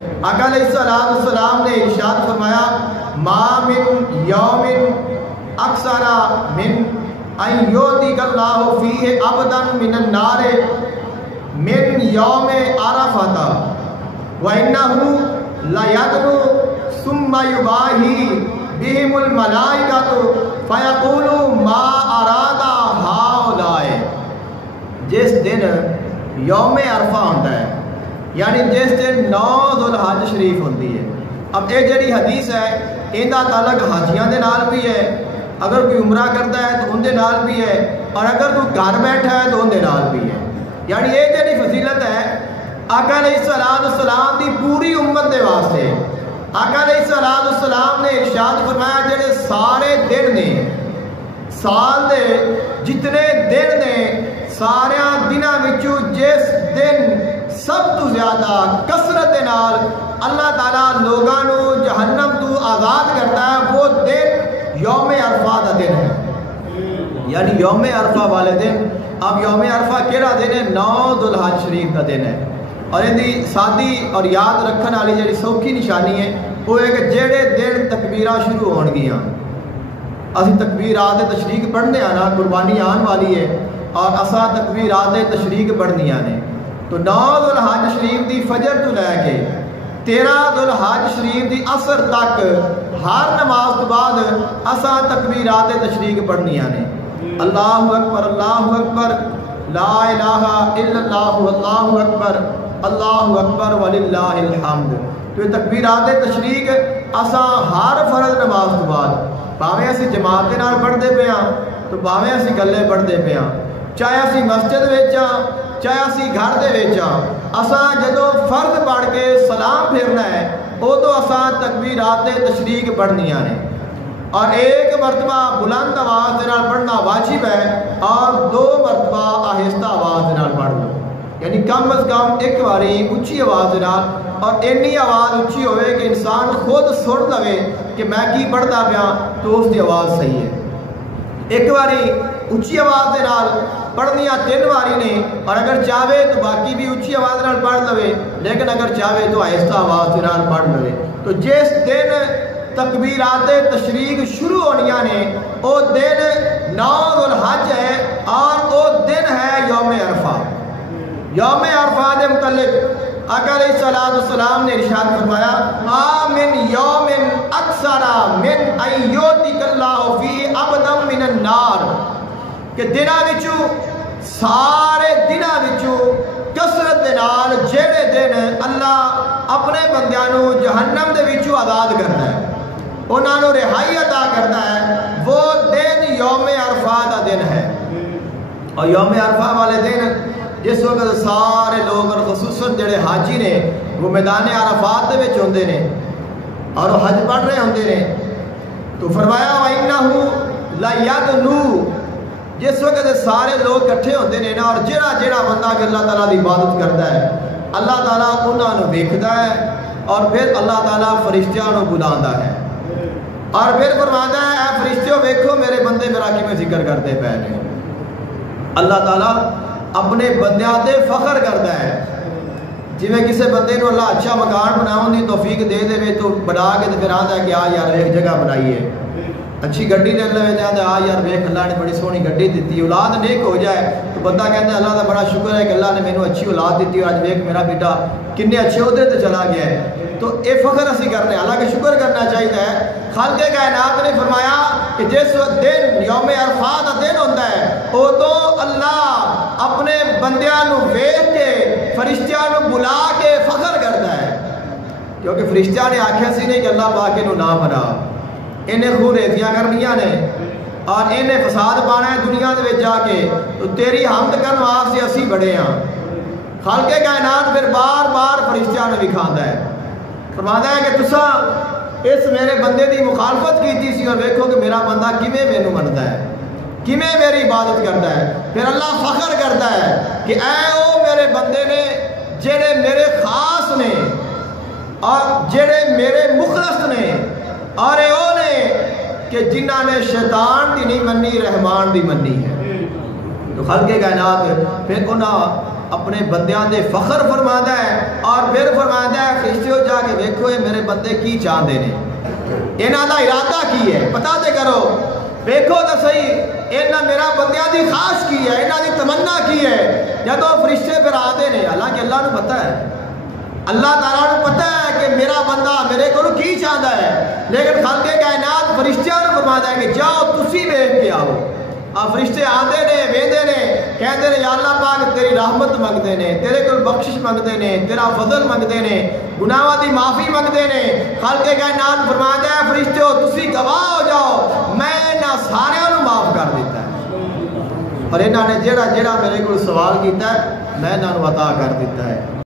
آقا علیہ السلام نے ارشاد فرمایا ما من یوم اکثر من ان یؤتیک اللہ فیہ عبدا من النار من یوم عرفۃ وانہ لیدنو ثم یباہی بہم الملائکۃ فیقول ما اراد ہؤلاء۔ جس دن یوم عرفہ ہوتا ہے، یعنی جس دن 9 ذوالحج شریف ہوتی ہے۔ اب یہ جڑی حدیث ہے ان کا تعلق حاجیاں دے نال بھی ہے، اگر کوئی عمرہ کرتا ہے تو ان دے نال بھی ہے، اور اگر کوئی گھر بیٹھا ہے تو ان دے نال بھی ہے۔ یعنی یہ جڑی فضیلت ہے آقا علیہ السلام دی پوری امت دے واسطے۔ آقا علیہ السلام نے ارشاد فرمایا جڑے سارے دن نے، سال دے جتنے دن نے، سارے دنوں وچوں جس دن سب تو زیادہ کثرت دے نال اللہ تعالیٰ لوگاں نو جہنم تو آزاد کرتا ہے، وہ دن یوم عرفہ دا دن ہے۔ یعنی یوم عرفہ والے دن، اب یوم عرفہ کیڑا دن ہے؟ 9 ذوالحج شریف کا دن ہے۔ اور ان دی سادی اور یاد رکھن والی جڑی سوکھی نشانی ہے وہ ہے کہ جڑے دن تکبیراں شروع ہون گیاں، اسی تکبیرات تشریق پڑھنے آنا، قربانی آن والی ہے اور اساں تکبیرات تشریق پڑھنیاں نے، تو 9 ذوالحج شریف دی فجر تو لے کے 13 ذوالحج شریف دی عصر تک ہر نماز تو بعد اساں تکبیرات تشریق پڑھنیاں نے۔ اللہ اکبر لا الہ الا اللہ اللہ اکبر وللہ الحمد۔ تو یہ تکبیرات تشریق اساں ہر فرض نماز تو بعد، بھاویں اسی جماعت دے نال پڑھدے پے ہاں تو بھاویں اسی گلے پڑھدے پے ہاں، چاہے اسی مسجد وچ ہاں چاہے اسی گھر دے وچ ہاں، اساں جدوں فرض پڑھ کے سلام پھیرنا ہے ادو اساں تکبیرات تشریق پڑھنیاں نے، اور ایک مرتبہ بلند آواز دے نال پڑھنا واجب ہے اور 2 مرتبہ آہستہ آواز دے نال پڑھ لو، یعنی کم از کم ایک باری اچھی آواز دے نال، اور اینی آواز اچھی ہوئے کہ انسان خود سن لوے کہ میں کی پڑھتا پیا تو اس دی آواز صحیح ہے۔ ایک باری اچھی آواز دے نال پڑھنیاں 3 باری نے، اور اگر چاہے تو باقی بھی اچھی آواز نال پڑھ لوے، لیکن اگر چاہے تو آہستہ آواز دے نال پڑھ لوے۔ تو جس دن تکبیرات تشریق شروع ہونیاں نے وہ دن 9 ذوالحج ہے، اور وہ دن ہے یوم عرفہ۔ یوم عرفہ دے متعلق آقا علیہ السلام نے ارشاد فرمایا ما من یوم اکثر من ان یؤتیک اللہ فی عبدا من النار، کہ دنوں وچوں سارے دنوں وچوں کثرت دے نال جڑے دن اللہ اپنے بندیاں نو جہنم دے وچوں آزاد کرتا ہے، انہاں نو رہائی عطا کرتا ہے، وہ دن یوم عرفہ دا دن ہے۔ اور یوم عرفہ والے دن جس وقت سارے لوگ اور خصوصاً جڑے حاجی نے وہ میدان عرفات دے وچ ہوندے نے اور وہ حج پڑھ رہے ہوندے نے، تو فرمایا وَإِنَّهُ لَيَدْنُو، جس وقت سارے لوگ کٹھے ہوندے نے نا، اور جڑا بندہ کہ اللہ تعالیٰ دی عبادت کرتا ہے اللہ تعالیٰ انہاں نو ویکھدا ہے، اور پھر اللہ تعالیٰ فرشتیاں نو بلاندا ہے، اور پھر فرماتا ہے اے فرشتیوں ویکھو میرے بندے میرا کیویں ذکر کرتے پے نے۔ اللہ تعالیٰ اپنے بندیاں تے فخر کرتا ہے، جی میں کسی بندے نو اللہ اچھا مکان بناؤں دی توفیق دے دے تو بنا کے پھر آتا ہے کہ آ یار ایک جگہ بنائیے، اچھی گڈی دے لے جاتا ہے آ یار ویکھ اللہ نے بڑی سونی گڈی دیتی، اولاد نیک ہو جائے تو بندہ کہتا ہے اللہ کا بڑا شکر ہے کہ اللہ نے مینوں اچھی اولاد دیتی، اور آج ویکھ میرا بیٹا کنے اچھے عہدے تے چلا گیا ہے۔ تو اے فخر اسی کرنے، حالانکہ شکر کرنا چاہیے ہے۔ خالق کائنات نے فرمایا کہ جس دن یوم عرفہ کا دن ہوتا ہے ادو اللہ اپنے بندیاں نو ویکھ کے فرشتیاں نو بلا کے فخر کرتا ہے، کیونکہ فرشتیاں نے آکھیا سی نہیں کہ اللہ پاک نو نہ بنا، انہیں خون ریزیاں کرنیاں نے اور انہیں فساد پانا ہے دنیا دے وچ جا کے، تو تیری حمد کرن واسطے اسی بڑے ہاں۔ خالق کائنات پھر بار بار فرشتیاں نو وکھاندا ہے، فرماتا ہے کہ تساں اس میرے بندے دی مخالفت کیتی سی اور ویکھو کہ میرا بندہ کیویں مینوں مندا ہے، کیویں میری عبادت کرتا ہے۔ پھر اللہ فخر کرتا ہے کہ اے او میرے بندے نے جڑے میرے خاص نے اور جڑے میرے مخلص نے، اور اے او نے کہ جنہاں نے شیطان دی نہیں منی رحمان دی منی ہے۔ تو خالق کائنات پھر انہاں اپنے بندیاں دے فخر فرماتا ہے، اور پھر فرماتا ہے فرشتیوں جا ویکھو یہ میرے بندے کی چاہتے ہیں، انہاں دا ارادہ کی ہے، پتہ تے کرو، ویکھو تو صحیح انہاں میرا بندیاں دی خواہش کی ہے، انہاں دی تمنا کی ہے۔ جدوں فرشتے پھر آتے ہیں، حالانکہ اللہ کو پتہ ہے، اللہ تعالیٰ کو پتہ ہے کہ میرا بندہ میرے کو کی چاہتا ہے، لیکن خالق کائنات فرشتیاں کو فرماتا ہے کہ جاؤ تسی ویکھ کے آؤ۔ فرشتے آتے نے ویندے نے کہتے ہیں یا اللہ پاک تیری رحمت منگتے ہیں، تیرے کو بخشش منگتے ہیں، تیرا فضل منگتے ہیں، گناہاں دی معافی منگتے ہیں۔ خالق کائنات فرماتا ہے فرشتو تسی گواہ ہو جاؤ، میں انہاں سارے نوں معاف کر دیتا ہے، اور انہاں نے جیڑا میرے کو سوال کیتا ہے میں انہاں نوں عطا کر دیتا ہے۔